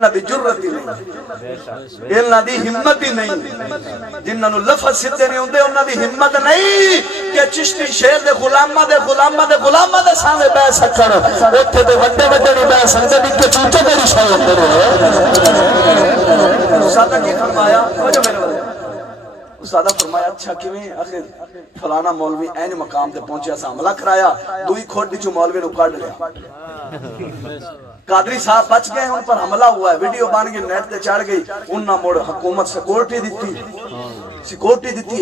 انہاں دی جرت ہی نہیں، انہاں دی ہمت ہی نہیں، جنہاں نو لفظ سدھے نہیں ہوندے انہاں دی ہمت نہیں کہ چشتی شیر دے غلاماں دے سامنے بیٹھ سکن، اوتھے تے وڈے نہیں بیٹھ سکدے کہ چوچے تے رشا ہوندے نے۔ سادہ کی فرمایا جو میرے والے استادہ فرمایا اچھا کیویں آخر فلانا مولوی این مقام تے پہنچیا سا حملہ کرایا، دوئی کھوٹ چوں مولوی نو کڈ لیا، قادری صاحب بچ گئے، ان پر حملہ ہوا ہے، ویڈیو بن گئی، نیٹ تے چڑھ گئی، انہاں موڑ حکومت سیکورٹی دیتی،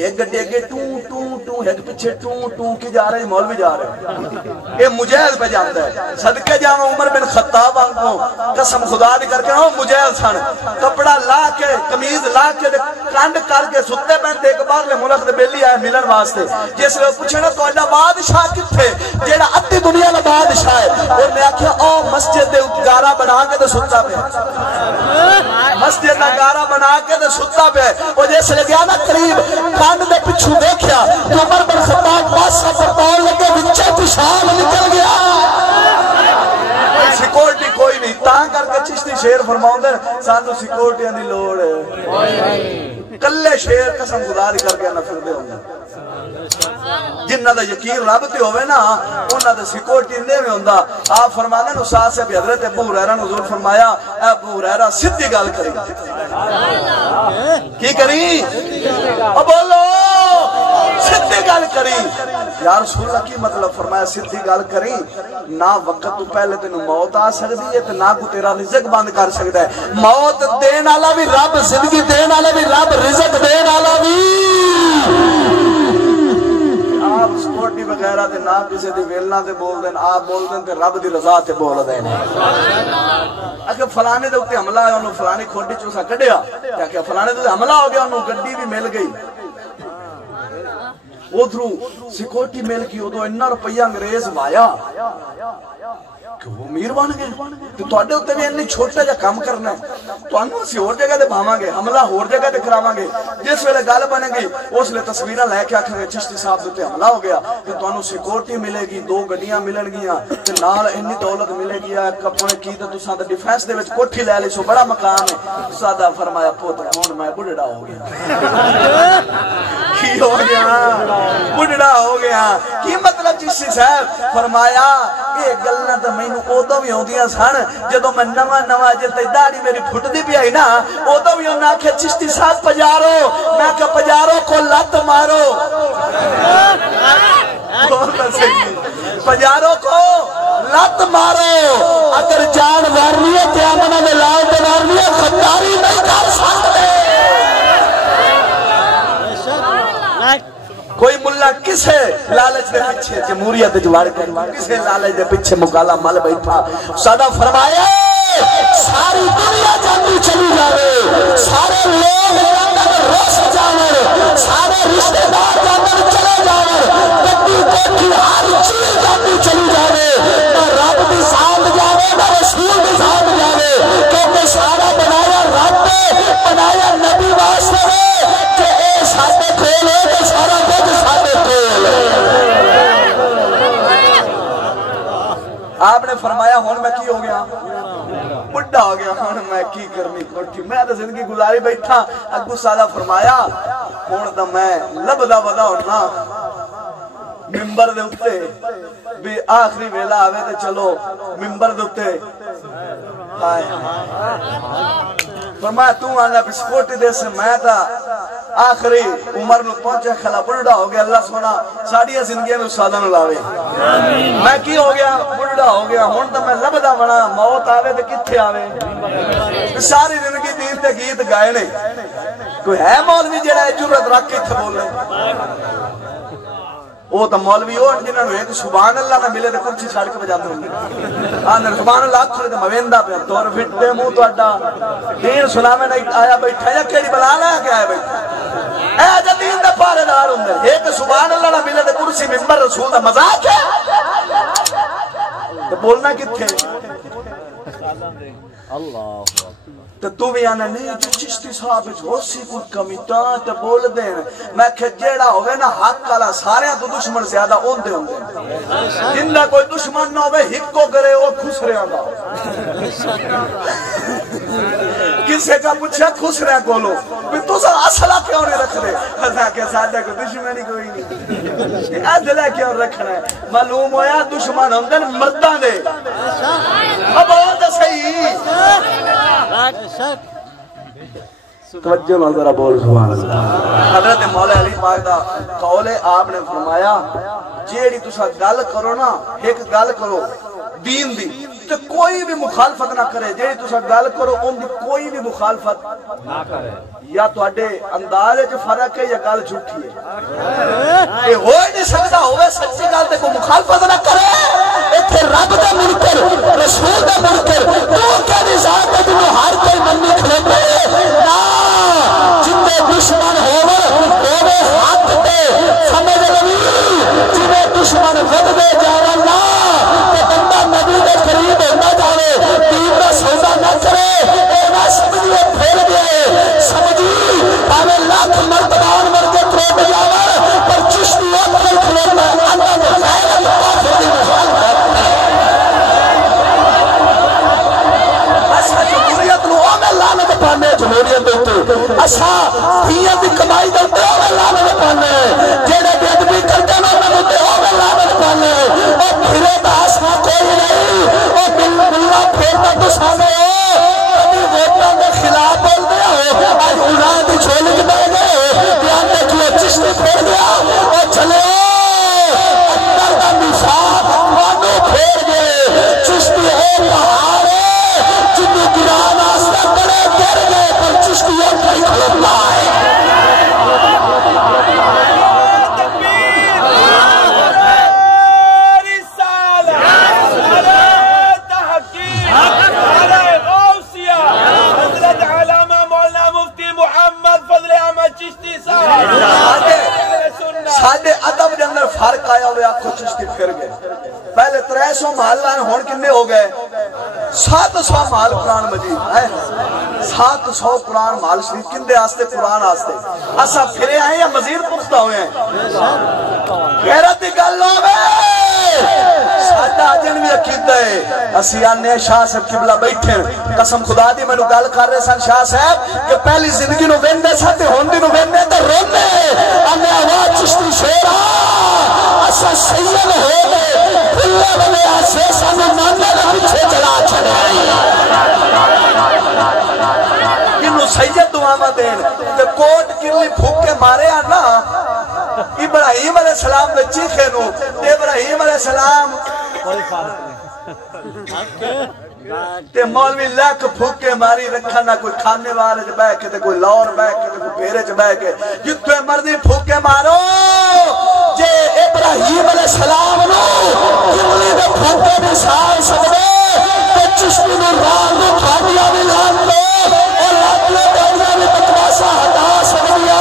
ایک گڈی اگے ٹوں ایک پیچھے ٹوں کی جا رہے مولوی جا رہے، یہ مجاہد پہ جانتا ہے، صدقے جاواں عمر بن خطاب آنکھوں قسم خدا دی کر کے وہ مجاہد سن، کپڑا لا کے قمیض لا کے کنڈ کر کے ستے پہنتے ایک بار لے ملک دے بیلی آئے ملن واسطے، جس لئے پوچھے نا تو بادشاہ کتھے جیڑا ادھی دنیا میں بادشاہ ہے، اور میں آکھیا او مسجد دے گارا بنا کے دے ستا پہ، مسجد دا گارا بنا کے دے ستا پہ، اور جیسے لے گیا نا قریب کانڈ دے پچھو دیکھیا تو عمر بن خطاب بادشاہ پر پاؤں لگے بچے پیشاب نکل گیا، سیکورٹی کوئی نہیں، تاں کر کے چشتی شیر فرماؤں دے سانو سیکورٹیاں دی لوڑ ہے، کلے شیر قسم خدا دی کر کے نفر دے ہوں جنہ دا یقین رب تے ہوئے نا انہاں دا سیکورٹی اندے میں ہوندہ۔ آپ فرمانے نو ساتھ سے بھی حضرت ابو ہریرہ نزول فرمایا اے ابو ہریرہ سدھی گل کری، کی کری؟ اب بولو سدھی گل کری، یا رسول اللہ کی مطلب فرمایا سدھی گل کری، نہ وقت تو پہلے تینوں موت آ سکتی ہے تو نہ کو تیرا رزق بند کر سکتا ہے، موت دین والا بھی رب، زندگی دین والا بھی رب، رزق دین والا بھی، آپ سپورٹی وغیرہ تے نہ کسی دی ویلنا تے بول دیں، آپ بول دیں تے رب دی رضا تے بول دیں، اگر فلانے دے اتے حملہ ہے انہوں فلانی کھوٹی چوسا کڑیا، کیا فلانے دے حملہ ہو گیا انہوں گڈی بھی مل گئی، ادھروں سیکورٹی مل کی ادھو انہا روپیہ انگریز وایا کہ وہ امیر بن گئے، تو توڑے ہوتے بھی انہی چھوٹا جا کام کرنا ہے، تو انہوں اسی اور جگہ دے بھاما گے، حملہ اور جگہ دے کراما گے، جس ویلے گال بنے گی اس لئے تصویرہ لے کے آکھیں گے چشتی صاحب دوتے حملہ ہو گیا، کہ تو انہوں سیکورٹی ملے گی، دو گڑیاں ملن گیاں، کہ نال انہی دولت ملے گیا، کپنے کی تو ساندہ ڈیفینس دے وچ کوٹھی لے لی سو بڑا مقام ہے، سادہ فرمایا پوتر ہون میں بڑھڑا ہو گیا، کی ہو گیا؟ بڑھڑا ہو گیا، کی مطلب چشتی صاحب فرمایا اے گلنا تا میں اودو بھی ہوندیاں سن جدو میں نواں جتے داڑی میری پھٹ دی بھی آئی نا اودو بھی ہونا کہ چشتی صاحب پجارو، میں کہ پجارو کو لت مارو، پجارو کو لت مارو، اگر جان وارنی ہے تیامنہ میں لائے بنارنی ہے خداری نہیں کر سکتے، کوئی ملہ کسے لالچ دے پچھے جمہوریت جوار کر کسے لالچ دے پچھے مقالہ مل بیٹھا، سادہ فرمایا ساری دنیا جاندی چلی جاوے، سارے لوگ جاندر روس جاور، سارے رشتہ دار جاندر چلے جاور، گڈی کوٹھی ہر چیز جاندی چلی جاوے، نہ رب بھی ساتھ جاوے نہ رسول بھی ساتھ جاوے، کیونکہ سارا بنایا رب نے بنایا نبی واسطے کہ اے ساتھے کھولے تو سارا خود ساتھے کھولے۔ آپ نے فرمایا ہون میں کی ہو گیا؟ بڑھا ہو گیا، ہون میں کی کرنی کوٹھی، میں تو زندگی گزاری بیٹھا، اگو سادہ فرمایا ہون دا میں لبدا بدا ہونا ممبر دے اتے بھی آخری ویلہ آوے تے چلو ممبر دے اتے فرمایا تو آنا بسکوٹی دے سے میں تا آخری عمر نو پہنچے کھلا بڑھڑا ہو گیا، اللہ سونا ساڑھیا زندگی میں سادہ نو لاوے، میں کی ہو گیا؟ بڑھڑا ہو گیا، ہون تو میں لبدا بنا موت آوے تے کتھے آوے، ساری زندگی دین تے گیت گائے نہیں، کوئی ہے مولوی جڑا ہے جرت رکھ کے تھے بولے، وہ تو مولوی ہو جنہوں نے ایک سبحان اللہ نہ ملے تو کرچی چھاڑ کے بجاتے ہوں آندر سبحان اللہ کھولے تو مویندہ پہ تو فٹ دے مو تو اڈا دین سلامے نہیں آیا بیٹھا یا کیڑی بلا لیا کہ آیا بیٹھا اے جا دین دے پارے دار ہوں ایک سبحان اللہ نہ ملے تو کرسی ممبر رسول دا مزاق ہے تو بولنا کتھے اللہ تو بھی آنا نہیں چشتی صاحب ہو سی کوئی کمی تو بول دیں میں کہ جیڑا ہوئے نا حق والا سارے تو دشمن زیادہ ہوندے ہوندے جن دا کوئی دشمن نہ ہوئے ہک کو کرے وہ خوش رہے آندا کسے کا پوچھا خسرے کولو بھی تو سا اصلہ کیوں نہیں رکھ دے ہزا کہ سادہ کو دشمنی کوئی نہیں ادلہ کیوں رکھنا ہے معلوم ہویا دشمن ہمدن مردان دے اب آدھا صحیح توجہ نظرہ بول سبحان اللہ حضرت مولا علی پاک دا قول ہے آپ نے فرمایا جیڑی تسا گل کرو نا ایک گل کرو دین دی تو کوئی بھی مخالفت نہ کرے جیڑی تسا گل کرو ان دی کوئی بھی مخالفت نہ کرے یا تو اڈے انداز جو فرق ہے یا گل جھوٹی ہے یہ ہوئے نہیں سکتا ہوئے سچی گل تے کوئی مخالفت نہ کرے ایتھے رب دا منکر رسول دا منکر تو کیا نظام ہے جنہوں ہر کوئی منی کھلے پہ نا جنہیں دشمن ہوئے ہاتھ دے سمجھ لگی جنہیں دشمن ود دے جانا نا کہ بندہ نبی دے قریب ہونا جاوے دین دا سودا نہ کرے اے نہ سمجھے پھیل گئے سمجھی پاوے لاکھ مرتبان مرکے کروٹ جاور پر چشتی اپنے کھلوٹ میں اللہ نے غیرت کافر دی مخالفت ایسا جمہوریت نو میں لعنت پانے جمہوریت دیتے ایسا دیت دی کمائی دیتے میں لعنت پانے جیڑے بے ادبی کرتے نا میں دیتے میں لعنت پانے اور پھرے دا آسما کوئی نہیں اور باللہ پھیرتا تو سامنے ہو کبھی ووٹاں کے خلاف بول دیا ہو آج اڑان دی چھولی کی بے گئے ہو بیان دے کیوں چشتی پھیر گیا اور چلے اندر دا نصاب وانو پھیر گئے چشتی ہے پہاڑے جنہی گران آستا کرے گر گئے پر چشتی ہے کئی خلق لائے ساڑھے ادب دے اندر فرق آیا ہوئے آپ کو چشتی پھر گئے پہلے 300 محل لائن ہون کنے ہو گئے 700 محل قرآن مجید ہے 700 قرآن محل شریف کندے آستے قرآن آستے اسا پھرے آئے یا مزید پختہ ہوئے ہیں غیرت گل ہوئے ساڑھا جن بھی عقیدہ ہے اسی آنے شاہ صاحب قبلہ بیٹھے قسم خدا دی میں نو گل کر رہے سن شاہ صاحب کہ پہلی زندگی نو ویندے ساتے ہوندی نو ویندے تو رونے انے آواز چشتی شیرہ اسا سید ہو گئے بلے بلے آسے سانو ماندے نہ پیچھے چلا چھڑے انہوں سید دعاما دین کہ کوٹ کرلی پھوک کے مارے آنا ابراہیم علیہ السلام نے چیخے نو ابراہیم علیہ السلام تے مولوی لاکھ پھوکے ماری رکھا نہ کوئی کھانے والے جب بے کے تے کوئی لور بے کے تے کوئی پیرے جب بے کے جتنے مرضی پھوکے مارو جے ابراہیم علیہ السلام نو کملی دے پھوکے بھی سال سکتے تے چشتی نو ران نو کھانیا بھی لان لو اور لان لو دنیا بھی تکواسا ہٹا سکتیا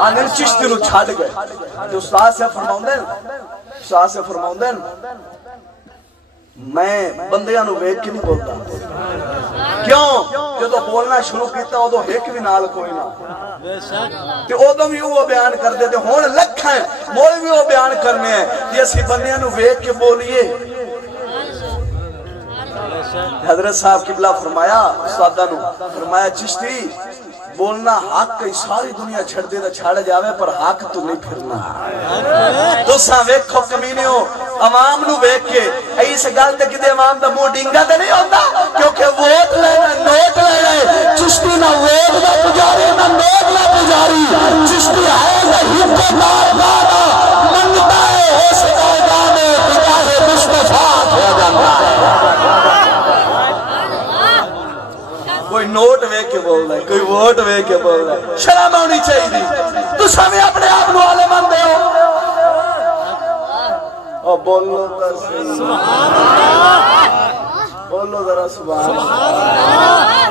آنر چشتی نو چھاڑ گئے جو استاد سے فرماؤں دین میں بندیاں نو ویک کی نہیں بولتا کیوں جو تو بولنا شروع کیتا ہو تو ایک بھی نال کوئی نہ تے او دم یوں وہ بیان کر دیتے ہون لکھا ہے مول بھی وہ بیان کرنے ہیں یہ سی بندیاں نو ویک کے بولیے حضرت صاحب قبلہ فرمایا استادہ نو فرمایا چشتی بولنا حق کئی ساری دنیا چھڑ دے دا چھاڑ جاوے پر حق تو نہیں پھرنا تو ساں ویکھو کمینے ہو عوام نو ویکھ کے ایس گل تے کدے عوام دا منہ ڈینگا تے نہیں ہوتا کیونکہ ووٹ لینا نوٹ لینا چشتی نہ ووٹ دا پجاری نہ نوٹ نہ پجاری چشتی ہے نہ ہکو دار دارا منگتا ہے ہو سکا گانے بجاہ مصطفیٰ ہو جاتا ہے کوئی نوٹ وے کے بول رہا ہے کوئی ووٹ وے کے بول رہا ہے شرم ہونی چاہیے دی تو سمیں اپنے آپ نو عالم اندے ہو اور بولو ذرا سبحان اللہ بولو ذرا سبحان اللہ